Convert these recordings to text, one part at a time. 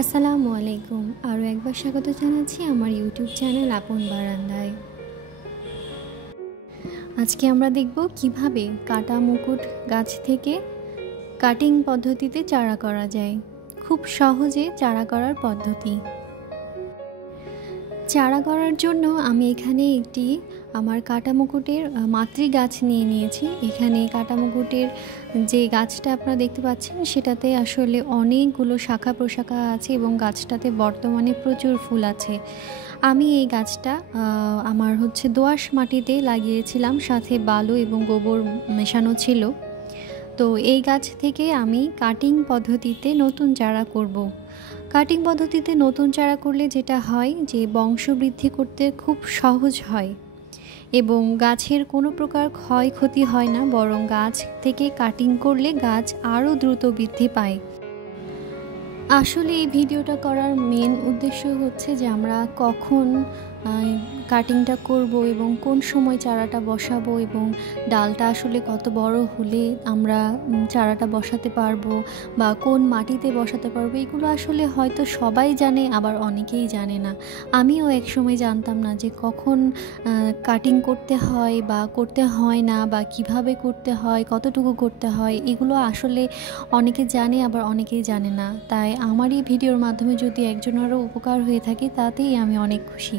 আসসালামু আলাইকুম। আরও একবার স্বাগত জানাচ্ছি আমার ইউটিউব চ্যানেল আপন বারান্দায়। আজকে আমরা দেখব কিভাবে কাটা মুকুট গাছ থেকে কাটিং পদ্ধতিতে চারা করা যায়। খুব সহজে চারা করার পদ্ধতি। চারা করার জন্য আমি এখানে একটি আমার কাটা মুকুটের মাতৃ গাছ নিয়ে নিয়েছি। এখানে কাটা মুকুটের যে গাছটা আপনারা দেখতে পাচ্ছেন সেটাতে আসলে অনেকগুলো শাখা প্রশাখা আছে এবং গাছটাতে বর্তমানে প্রচুর ফুল আছে। আমি এই গাছটা আমার দোআঁশ মাটিতে লাগিয়েছিলাম, সাথে বালু এবং গোবর মেশানো ছিল। তো এই গাছ থেকে আমি কাটিং পদ্ধতিতে নতুন চারা করব। কাটিং পদ্ধতিতে নতুন চারা করলে যেটা হয় যে বংশবৃদ্ধি করতে খুব সহজ হয় এবং গাছের কোনো প্রকার ক্ষয়ক্ষতি হয় না, বরং গাছ থেকে কাটিং করলে গাছ আরও দ্রুত বৃদ্ধি পায়। আসলে এই ভিডিওটা করার মেন উদ্দেশ্য হচ্ছে যে আমরা কখন কাটিংটা করব এবং কোন সময় চারাটা বসাবো এবং ডালটা আসলে কত বড় হলে আমরা চারাটা বসাতে পারবো বা কোন মাটিতে বসাতে পারবো, এগুলো আসলে হয়তো সবাই জানে, আবার অনেকেই জানে না। আমিও এক সময় জানতাম না যে কখন কাটিং করতে হয় বা করতে হয় না, বা কিভাবে করতে হয়, কতটুকু করতে হয়, এগুলো আসলে অনেকে জানে আবার অনেকেই জানে না। তাই আমার এই ভিডিওর মাধ্যমে যদি একজনেরও উপকার হয়ে থাকে তাতেই আমি অনেক খুশি।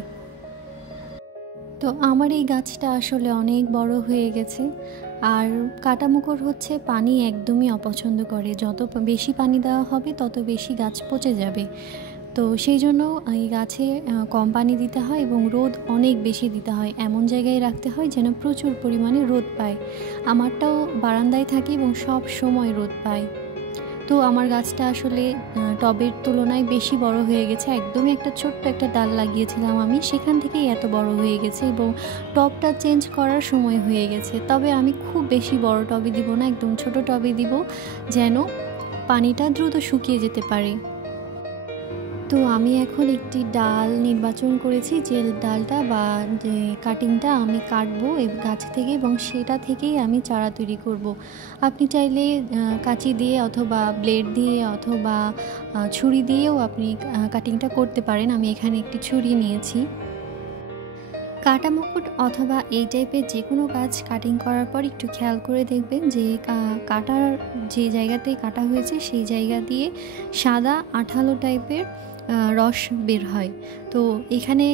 তো আমার এই গাছটা আসলে অনেক বড় হয়ে গেছে, আর কাটা মুকুট পানি একদমই অপছন্দ করে। যত বেশি পানি দেওয়া হবে তত বেশি গাছ পচে যাবে। তো সেই জন্য এই গাছে কম পানি দিতে হয় এবং রোদ অনেক বেশি দিতে হয়, এমন জায়গায় রাখতে হয় যেন প্রচুর পরিমাণে রোদ পায়। আমারটাও বারান্দায় থাকে এবং সব সময় রোদ পায়। তো আমার গাছটা আসলে টবের তুলনায় বেশি বড় হয়ে গেছে। একদমই একটা ছোট্ট একটা ডাল লাগিয়েছিলাম আমি, সেখান থেকেই এত বড় হয়ে গেছে এবং টবটা চেঞ্জ করার সময় হয়ে গেছে। তবে আমি খুব বেশি বড় টবে দিব না, একদম ছোট টবে দিব যেন পানিটা দ্রুত শুকিয়ে যেতে পারে। তো আমি এখন একটি ডাল নির্বাচন করেছি, যে ডালটা বা যে কাটিংটা আমি কাটবো এই গাছ থেকে এবং সেটা থেকেই আমি চারা তৈরি করব। আপনি চাইলে কাঁচি দিয়ে অথবা ব্লেড দিয়ে অথবা ছুরি দিয়েও আপনি কাটিংটা করতে পারেন। আমি এখানে একটি ছুরি নিয়েছি। কাটা মুকুট অথবা এই টাইপের যে কোনো গাছ কাটিং করার পর একটু খেয়াল করে দেখবেন যে কাটার যে জায়গাতে কাটা হয়েছে সেই জায়গা দিয়ে সাদা আঠালো টাইপের রস বের হয়। তো এখানে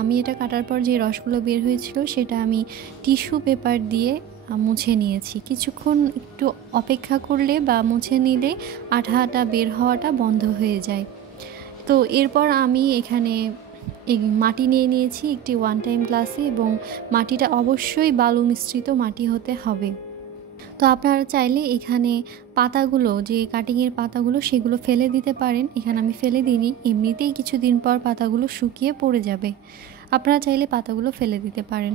আমি এটা কাটার পর যে রসগুলো বের হয়েছিল সেটা আমি টিস্যু পেপার দিয়ে মুছে নিয়েছি। কিছুক্ষণ একটু অপেক্ষা করলে বা মুছে নিলে আঠাটা বের হওয়াটা বন্ধ হয়ে যায়। তো এরপর আমি এখানে মাটি নিয়ে নিয়েছি একটি 1 টাইম গ্লাসে, এবং মাটিটা অবশ্যই বালু মিশ্রিত মাটি হতে হবে। তো আপনারা চাইলে এখানে পাতাগুলো, যে কাটিংয়ের পাতাগুলো, সেগুলো ফেলে দিতে পারেন। এখানে আমি ফেলে দিইনি, এমনিতেই কিছুদিন পর পাতাগুলো শুকিয়ে পড়ে যাবে। আপনারা চাইলে পাতাগুলো ফেলে দিতে পারেন।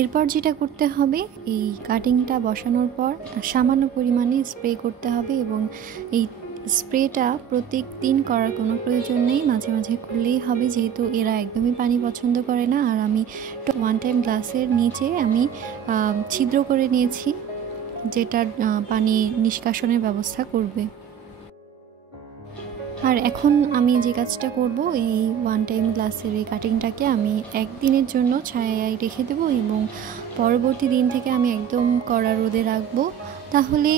এরপর যেটা করতে হবে, এই কাটিংটা বসানোর পর সামান্য পরিমাণে স্প্রে করতে হবে এবং এই স্প্রেটা প্রত্যেক দিন করার কোনো প্রয়োজন নেই, মাঝে মাঝে করলেই হবে, যেহেতু এরা একদমই পানি পছন্দ করে না। আর আমি 1 টাইম গ্লাসের নিচে আমি ছিদ্র করে নিয়েছি, যেটা পানি নিষ্কাশনের ব্যবস্থা করবে। আর এখন আমি যে কাজটা করব, এই 1 টাইম গ্লাসের এই কাটিংটাকে আমি একদিনের জন্য ছায়ায় রেখে দেবো এবং পরবর্তী দিন থেকে আমি একদম কড়া রোদে রাখবো, তাহলে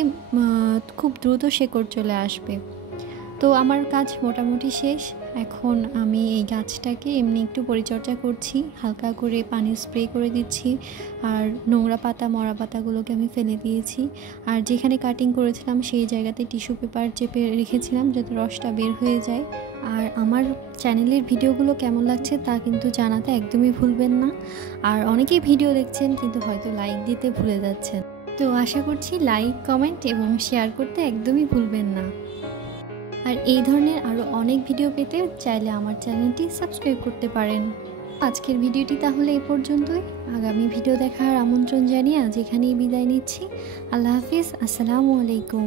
খুব দ্রুত শেকড় চলে আসবে। তো আমার কাজ মোটামুটি শেষ। এখন আমি এই গাছটাকে এমনি একটু পরিচর্যা করছি, হালকা করে পানি স্প্রে করে দিচ্ছি, আর নোংরা পাতা, মরা পাতাগুলোকে আমি ফেলে দিয়েছি। আর যেখানে কাটিং করেছিলাম সেই জায়গাতে টিস্যু পেপার চেপে রেখেছিলাম যাতে রসটা বের হয়ে যায়। আর আমার চ্যানেলের ভিডিওগুলো কেমন লাগছে তা কিন্তু জানাতে একদমই ভুলবেন না। আর অনেকেই ভিডিও দেখছেন কিন্তু হয়তো লাইক দিতে ভুলে যাচ্ছেন। তো আশা করছি লাইক, কমেন্ট এবং শেয়ার করতে একদমই ভুলবেন না। আর এই ধরনের আরও অনেক ভিডিও পেতে চাইলে আমার চ্যানেলটি সাবস্ক্রাইব করতে পারেন। আজকের ভিডিওটি তাহলে এ পর্যন্তই। আগামী ভিডিও দেখার আমন্ত্রণ জানিয়ে আজ এখানেই বিদায় নিচ্ছি। আল্লাহ হাফিজ, আসসালামু আলাইকুম।